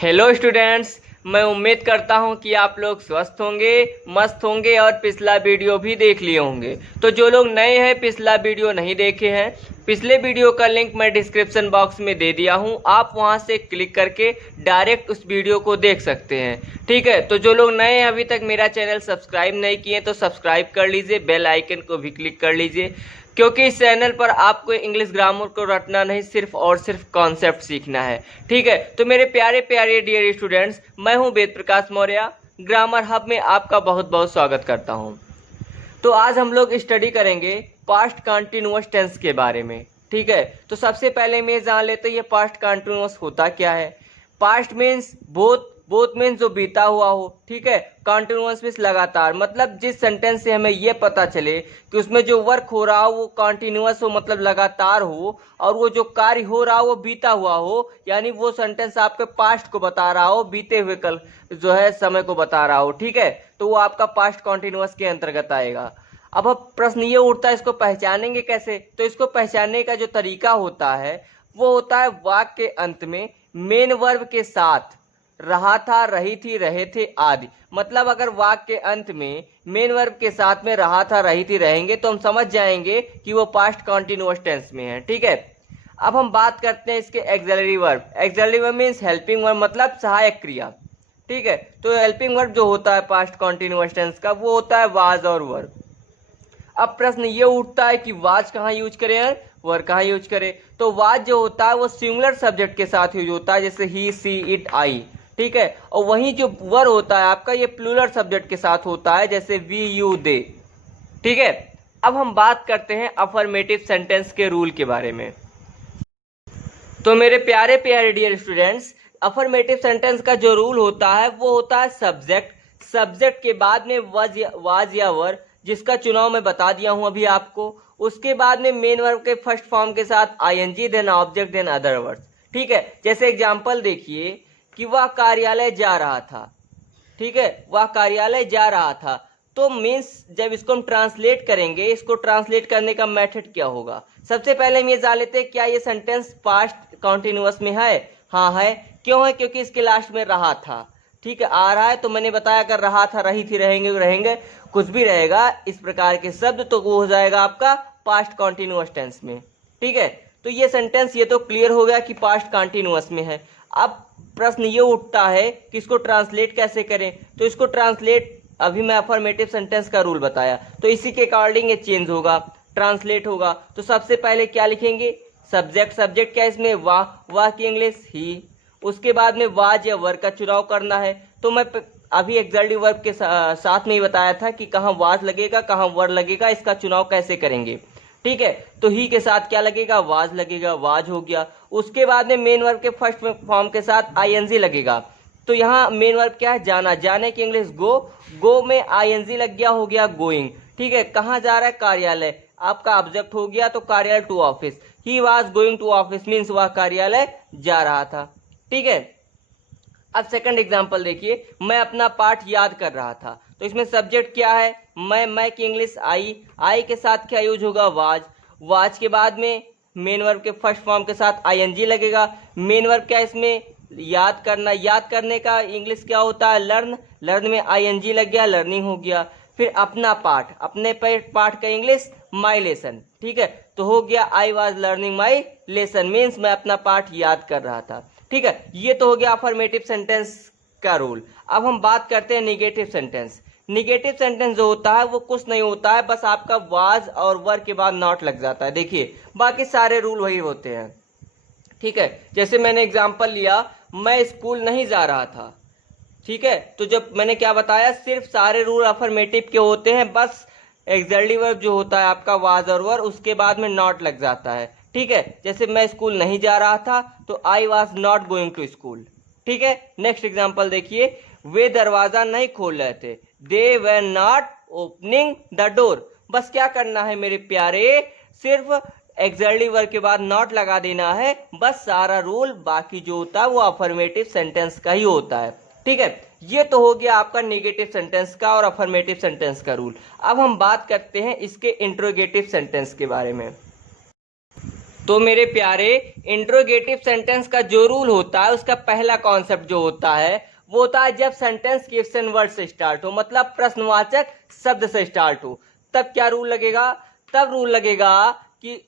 Hello students, मैं उम्मीद करता हूं कि आप लोग स्वस्थ होंगे, मस्त होंगे और पिछला वीडियो भी देख लिए होंगे। तो जो लोग नए हैं, पिछला वीडियो नहीं देखे हैं, पिछले वीडियो का लिंक मैं डिस्क्रिप्शन बॉक्स में दे दिया हूं, आप वहां से क्लिक करके डायरेक्ट उस वीडियो को देख सकते हैं। ठीक है, तो जो लोग नए हैं, अभी तक मेरा चैनल सब्सक्राइब नहीं किए तो सब्सक्राइब कर लीजिए, बेल आइकन को भी क्लिक कर लीजिए, क्योंकि इस चैनल पर आपको इंग्लिश ग्रामर को रटना नहीं, सिर्फ और सिर्फ कॉन्सेप्ट सीखना है। ठीक है, तो मेरे प्यारे प्यारे डियर स्टूडेंट्स, मैं हूं वेद प्रकाश मौर्य, ग्रामर हब में आपका बहुत बहुत स्वागत करता हूं। तो आज हम लोग स्टडी करेंगे पास्ट कंटिन्यूअस टेंस के बारे में। ठीक है, तो सबसे पहले मैं जान लेते हैं ये पास्ट कंटिन्यूअस होता क्या है। Past means both, both means जो बीता हुआ हो। ठीक है, कंटिन्यूअस मीन्स लगातार, मतलब जिस सेंटेंस से हमें ये पता चले कि उसमें जो वर्क हो रहा हो वो कंटिन्यूअस हो, मतलब लगातार हो, और वो जो कार्य हो रहा हो वो बीता हुआ हो, यानी वो सेंटेंस आपके पास्ट को बता रहा हो, बीते हुए कल जो है समय को बता रहा हो। ठीक है, तो वो आपका पास्ट कंटिन्यूअस के अंतर्गत आएगा। अब प्रश्न ये उठता है, इसको पहचानेंगे कैसे? तो इसको पहचानने का जो तरीका होता है वो होता है वाक्य के अंत में मेन वर्ब के साथ रहा था, रही थी, रहे थे आदि। मतलब अगर वाक्य के अंत में मेन वर्ब के साथ में रहा था, रही थी, रहेंगे तो हम समझ जाएंगे कि वो पास्ट कंटिन्यूअस टेंस में है। ठीक है, अब हम बात करते हैं इसके axillary verb. Axillary verb means helping verb, मतलब सहायक क्रिया। ठीक है, तो हेल्पिंग वर्ब जो होता है पास्ट कंटिन्यूअस टेंस का वो होता है वाज और वर। अब प्रश्न ये उठता है कि वाज कहाँ यूज करें और वर कहाँ यूज करें? तो वाज जो होता है वो सिंगुलर सब्जेक्ट के साथ यूज होता है, जैसे ही, सी, इट, आई। ठीक है, और वहीं जो वर होता है आपका ये प्लूरल सब्जेक्ट के साथ होता है, जैसे वी, यू, दे। ठीक है, अब हम बात करते हैं अफर्मेटिव सेंटेंस के रूल के बारे में। तो मेरे प्यारे प्यारे डियर स्टूडेंट्स, अफर्मेटिव सेंटेंस का जो रूल होता है वो होता है सब्जेक्ट, सब्जेक्ट के बाद में वाज या वर, जिसका चुनाव मैं बता दिया हूं अभी आपको। उसके बाद में मेन वर्ब के फर्स्ट फॉर्म के साथ ING, then object, then other words. ठीक है, जैसे एग्जांपल देखिए कि वह कार्यालय जा रहा था। ठीक है, वह कार्यालय जा रहा था, तो मीन्स जब इसको हम ट्रांसलेट करेंगे, इसको ट्रांसलेट करने का मेथड क्या होगा? सबसे पहले हम ये जान लेते हैं क्या ये सेंटेंस पास्ट कंटिन्यूअस में है। हाँ है। क्यों है? क्योंकि इसके लास्ट में रहा था। ठीक है, आ रहा है तो मैंने बताया अगर रहा था, रही थी, रहेंगे, रहेंगे, कुछ भी रहेगा इस प्रकार के शब्द तो वो हो जाएगा आपका पास्ट कंटिन्यूअस टेंस में। ठीक है, तो ये सेंटेंस ये तो क्लियर हो गया कि पास्ट कंटिन्यूअस में है। अब प्रश्न ये उठता है कि इसको ट्रांसलेट कैसे करें? तो इसको ट्रांसलेट अभी मैं अफर्मेटिव सेंटेंस का रूल बताया, तो इसी के अकॉर्डिंग ये चेंज होगा, ट्रांसलेट होगा। तो सबसे पहले क्या लिखेंगे? सब्जेक्ट, सब्जेक्ट क्या इसमें? वाह, वाह की इंग्लिश ही। उसके बाद में वाज या वर का चुनाव करना है। तो मैं अभी एक्सल्टिव वर्ब के साथ में ही बताया था कि कहाँ वाज लगेगा, कहाँ वर लगेगा, इसका चुनाव कैसे करेंगे। ठीक है, तो ही के साथ क्या लगेगा? वाज लगेगा, वाज हो गया। उसके बाद में मेन वर्ब के फर्स्ट फॉर्म के साथ आईएनजी लगेगा। तो यहाँ मेन वर्ब क्या है? जाना, जाने की इंग्लिश गो, गो में आईएनजी लग गया, हो गया गोइंग। ठीक है, कहाँ जा रहा है? कार्यालय, आपका ऑब्जेक्ट हो गया, तो कार्यालय to office. He was going to office means वह कार्यालय जा रहा था। ठीक है, अब सेकंड एग्जांपल देखिए, मैं अपना पाठ याद कर रहा था। तो इसमें सब्जेक्ट क्या है? मैं की इंग्लिश आई, आई के साथ क्या यूज होगा? वाज, वाज के बाद में मेन वर्ब के फर्स्ट फॉर्म के साथ आईएनजी लगेगा। मेन वर्ब क्या इसमें? याद करना, याद करने का इंग्लिश क्या होता है? लर्न, लर्न में आईएनजी लग गया, लर्निंग हो गया। फिर अपना पाठ, अपने पाठ का इंग्लिश माई लेसन। ठीक है, तो हो गया I was learning my lesson means मैं अपना पाठ याद कर रहा था। ठीक है, ये तो हो गया अफर्मेटिव सेंटेंस का रूल। अब हम बात करते हैं निगेटिव सेंटेंस। निगेटिव सेंटेंस जो होता है वो कुछ नहीं होता है, बस आपका वाज और वर के बाद नॉट लग जाता है। देखिए बाकी सारे रूल वही होते हैं। ठीक है, जैसे मैंने एग्जांपल लिया, मैं स्कूल नहीं जा रहा था। ठीक है, तो जब मैंने क्या बताया, सिर्फ सारे रूल अफर्मेटिव के होते हैं, बस एक्सल्टिव वर्ब जो होता है आपका वाज और वर, उसके बाद में नॉट लग जाता है। ठीक है, जैसे मैं स्कूल नहीं जा रहा था तो I was not going to school. ठीक है, नेक्स्ट एग्जाम्पल देखिए, वे दरवाजा नहीं खोल रहे थे, they were not opening the door. बस क्या करना है मेरे प्यारे, सिर्फ एक्सल्टिव वर्ब के बाद नॉट लगा देना है, बस सारा रूल बाकी जो होता है वो अफर्मेटिव सेंटेंस का ही होता है। ठीक है, ये तो हो गया आपका नेगेटिव सेंटेंस का और अफर्मेटिव सेंटेंस का रूल। अब हम बात करते हैं इसके इंट्रोगेटिव सेंटेंस के बारे में। तो मेरे प्यारे, इंट्रोगेटिव सेंटेंस का जो रूल होता है, उसका पहला कॉन्सेप्ट जो होता है वो होता है जब सेंटेंस क्वेश्चन वर्ड से स्टार्ट हो, मतलब प्रश्नवाचक शब्द से स्टार्ट हो, तब क्या रूल लगेगा? तब रूल लगेगा कि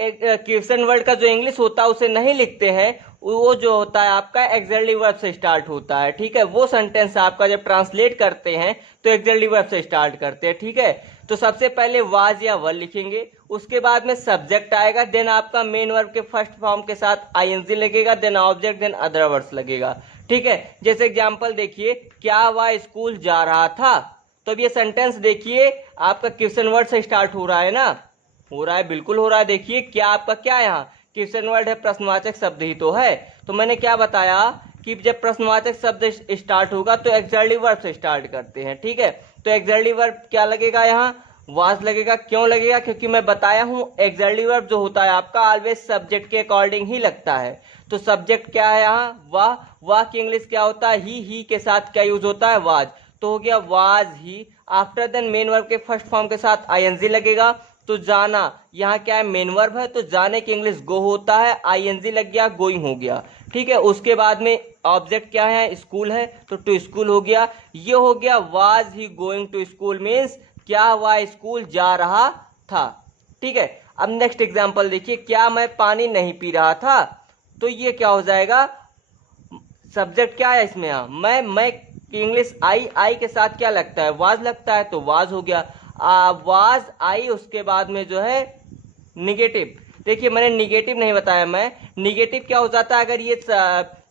एक क्वेश्चन वर्ड का जो इंग्लिश होता है उसे नहीं लिखते हैं, वो जो होता है आपका एक्सक्लेमेटिव वर्ब से स्टार्ट होता है। ठीक है, वो सेंटेंस आपका जब ट्रांसलेट करते हैं तो एक्सक्लेमेटिव वर्ब से स्टार्ट करते हैं। ठीक है, तो सबसे पहले वाज या वर लिखेंगे, उसके बाद में सब्जेक्ट आएगा, देन आपका मेन वर्ब के फर्स्ट फॉर्म के साथ आईएनजी लगेगा, then object, then other words लगेगा। ठीक है, जैसे एग्जांपल देखिए, क्या वह स्कूल जा रहा था, तो अब ये सेंटेंस देखिए आपका क्वेश्चन वर्ड से स्टार्ट हो रहा है ना, हो रहा है, बिल्कुल हो रहा है। देखिए क्या आपका क्या है, यहाँ क्वेश्चन वर्ड है, प्रश्नवाचक शब्द ही तो है। तो मैंने क्या बताया कि जब प्रश्नवाचक शब्द स्टार्ट होगा तो एक्सक्लेमेटिव वर्ब से स्टार्ट करते हैं। ठीक है, तो एक्सक्लेमेटिव वर्ब क्या लगेगा, यहाँ वाज लगेगा। क्यों लगेगा? क्योंकि मैं बताया हूं एक्सक्लेमेटिव वर्ब जो होता है आपका ऑलवेज सब्जेक्ट के अकॉर्डिंग ही लगता है। तो सब्जेक्ट क्या है यहाँ, वाह। वाह की इंग्लिश क्या होता है, ही के साथ क्या यूज होता है, वाज। तो हो गया was he. After then main verb के फर्स्ट फॉर्म के साथ आईएनजी लगेगा। तो जाना, यहाँ क्या है, मेन वर्ब है, तो जाने की इंग्लिश गो होता है, आईएनजी लग गया, गोइंग हो गया। ठीक है, उसके बाद में ऑब्जेक्ट क्या है, स्कूल है, तो टू स्कूल हो गया। ये हो गया was he going to school, means क्या वह स्कूल जा रहा था। ठीक है, अब नेक्स्ट एग्जांपल देखिए, क्या मैं पानी नहीं पी रहा था, तो ये क्या हो जाएगा, सब्जेक्ट क्या है इसमें, मैं की इंग्लिश आई के साथ क्या लगता है, वाज लगता है, तो वाज हो गया। वाज आई, उसके बाद में जो है निगेटिव। देखिए मैंने निगेटिव नहीं बताया, मैं निगेटिव क्या हो जाता है अगर ये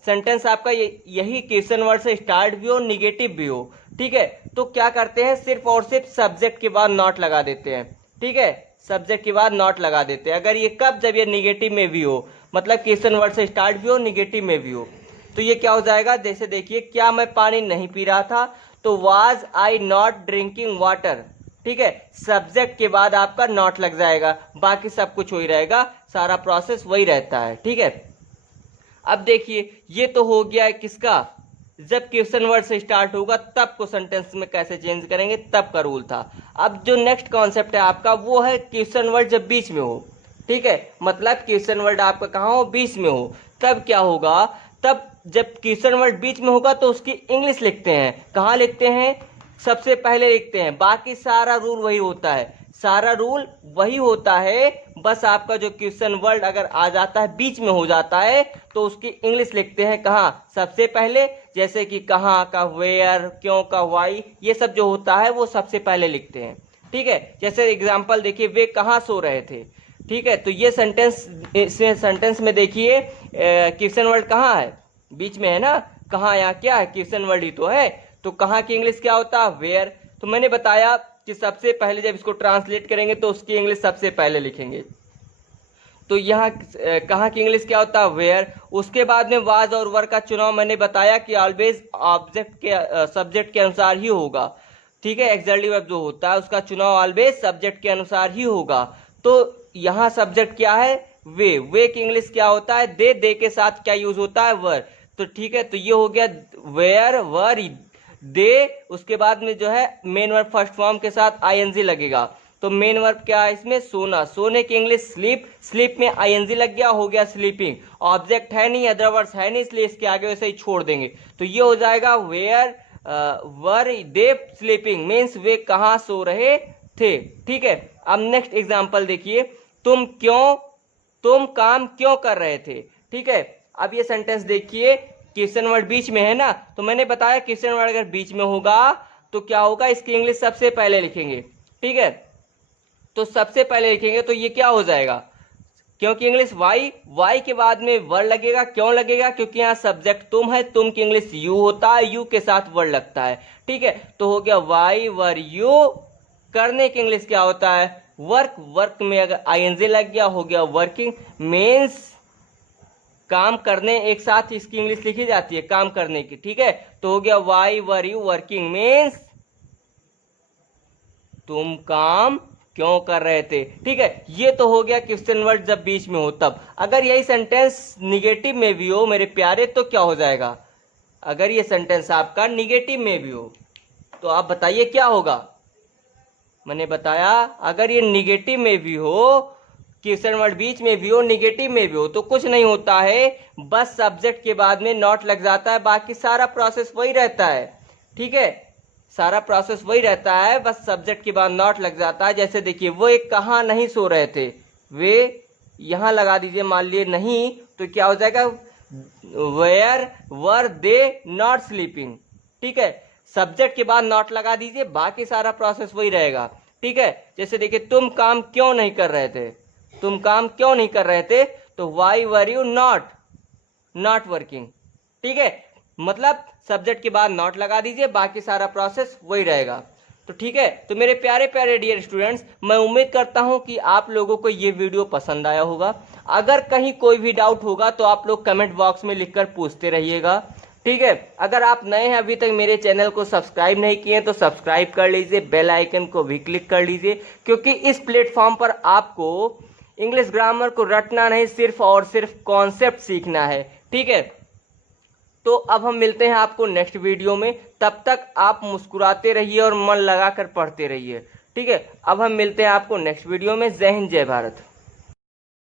सेंटेंस आपका यही क्वेश्चन वर्ड से स्टार्ट भी हो, निगेटिव भी हो। ठीक है, तो क्या करते हैं, सिर्फ और सिर्फ सब्जेक्ट के बाद नॉट लगा देते हैं। ठीक है, सब्जेक्ट के बाद नॉट लगा देते हैं। अगर ये कब, जब ये निगेटिव में भी हो, मतलब क्वेश्चन वर्ड से स्टार्ट भी हो, निगेटिव में भी हो, तो ये क्या हो जाएगा, जैसे देखिए, क्या मैं पानी नहीं पी रहा था, तो was I not drinking water. ठीक है, सब्जेक्ट के बाद आपका नॉट लग जाएगा, बाकी सब कुछ वही रहेगा, सारा प्रोसेस वही रहता है। ठीक है, अब देखिए ये तो हो गया है किसका, जब क्वेश्चन वर्ड से स्टार्ट होगा तब को सेंटेंस में कैसे चेंज करेंगे, तब का रूल था। अब जो नेक्स्ट कॉन्सेप्ट है आपका वो है क्वेश्चन वर्ड जब बीच में हो। ठीक है, मतलब क्वेश्चन वर्ड आपका कहाँ हो, बीच में हो, तब क्या होगा, तब जब क्वेश्चन वर्ड बीच में होगा तो उसकी इंग्लिश लिखते हैं, कहाँ लिखते हैं, सबसे पहले लिखते हैं। बाकी सारा रूल वही होता है, सारा रूल वही होता है, बस आपका जो क्वेश्चन वर्ड अगर आ जाता है, बीच में हो जाता है, तो उसकी इंग्लिश लिखते हैं कहाँ, सबसे पहले। जैसे कि कहाँ का वेयर, क्यों का वाई, ये सब जो होता है वो सबसे पहले लिखते हैं। ठीक है, जैसे एग्जांपल देखिए, वे कहाँ सो रहे थे। ठीक है, तो ये सेंटेंस में देखिए क्वेश्चन वर्ड कहाँ है, बीच में है ना, कहाँ, यहाँ क्या है, क्वेश्चन वर्ड ही तो है, तो कहाँ की इंग्लिश क्या होता है, वेयर। तो मैंने बताया कि सबसे पहले जब इसको ट्रांसलेट करेंगे तो उसकी इंग्लिश सबसे पहले लिखेंगे, तो यहाँ कहाँ की इंग्लिश क्या होता है, वेयर। उसके बाद में वाज और वर का चुनाव मैंने बताया कि ऑलवेज ऑब्जेक्ट के सब्जेक्ट के अनुसार ही होगा। ठीक है, एक्सक्लेमेटिव वर्ब जो होता है उसका चुनाव ऑलवेज सब्जेक्ट के अनुसार ही होगा। तो यहाँ सब्जेक्ट क्या है, वे की इंग्लिश क्या होता है, दे के साथ क्या यूज होता है, वर। तो ठीक है, तो ये हो गया वेयर, वर, दे। उसके बाद में जो है मेन वर्ब फर्स्ट फॉर्म के साथ आईएनजी लगेगा, तो मेन वर्ब क्या है इसमें, सोना। सोने की इंग्लिश स्लीप, स्लीप में आईएनजी लग गया, हो गया स्लीपिंग। ऑब्जेक्ट है नहीं, अदर वर्ड्स है नहीं, इसलिए इसके आगे वैसे ही छोड़ देंगे, तो ये हो जाएगा where were they sleeping, means वे कहाँ सो रहे थे। ठीक है, अब नेक्स्ट एग्जांपल देखिए, तुम काम क्यों कर रहे थे। ठीक है, अब ये सेंटेंस देखिए, क्वेश्चन वर्ड बीच में है ना, तो मैंने बताया क्वेश्चन वर्ड अगर बीच में होगा तो क्या होगा, इसकी इंग्लिश सबसे पहले लिखेंगे। ठीक है, तो सबसे पहले लिखेंगे तो ये क्या हो जाएगा, क्योंकि इंग्लिश वाई के बाद में वर लगेगा। क्यों लगेगा, क्योंकि यहाँ सब्जेक्ट तुम है, तुम की इंग्लिश यू होता है, यू के साथ वर लगता है। ठीक है, तो हो गया वाई वर यू। करने की इंग्लिश क्या होता है, वर्क, वर्क में अगर आईएनजी लग गया हो गया वर्किंग, मीन्स काम करने, एक साथ इसकी इंग्लिश लिखी जाती है काम करने की। ठीक है, तो हो गया why were you working, means तुम काम क्यों कर रहे थे। ठीक है, ये तो हो गया क्वेश्चन वर्ड जब बीच में हो तब। अगर यही सेंटेंस निगेटिव में भी हो मेरे प्यारे, तो क्या हो जाएगा, अगर ये सेंटेंस आपका निगेटिव में भी हो तो आप बताइए क्या होगा। मैंने बताया अगर ये निगेटिव में भी हो क्वेश्चन वर्ड बीच में भी हो, निगेटिव में भी हो, तो कुछ नहीं होता है, बस सब्जेक्ट के बाद में नॉट लग जाता है, बाकी सारा प्रोसेस वही रहता है। ठीक है, सारा प्रोसेस वही रहता है, बस सब्जेक्ट के बाद नॉट लग जाता है। जैसे देखिए, वो एक कहाँ नहीं सो रहे थे, वे यहां लगा दीजिए, मान लिए नहीं, तो क्या हो जाएगा, where were they not sleeping. ठीक है, सब्जेक्ट के बाद नॉट लगा दीजिए, बाकी सारा प्रोसेस वही रहेगा। ठीक है, जैसे देखिए, तुम काम क्यों नहीं कर रहे थे, तुम काम क्यों नहीं कर रहे थे, तो why were you not working. ठीक है, मतलब सब्जेक्ट के बाद नॉट लगा दीजिए, बाकी सारा प्रोसेस वही रहेगा। तो ठीक है, तो मेरे प्यारे प्यारे डियर स्टूडेंट्स, मैं उम्मीद करता हूं कि आप लोगों को ये वीडियो पसंद आया होगा। अगर कहीं कोई भी डाउट होगा तो आप लोग कमेंट बॉक्स में लिखकर पूछते रहिएगा। ठीक है, अगर आप नए हैं, अभी तक मेरे चैनल को सब्सक्राइब नहीं किए तो सब्सक्राइब कर लीजिए, बेल आइकन को भी क्लिक कर लीजिए, क्योंकि इस प्लेटफॉर्म पर आपको इंग्लिश ग्रामर को रटना नहीं, सिर्फ और सिर्फ कॉन्सेप्ट सीखना है। ठीक है, तो अब हम मिलते हैं आपको नेक्स्ट वीडियो में, तब तक आप मुस्कुराते रहिए और मन लगाकर पढ़ते रहिए। ठीक है, अब हम मिलते हैं आपको नेक्स्ट वीडियो में। जय हिंद, जय भारत।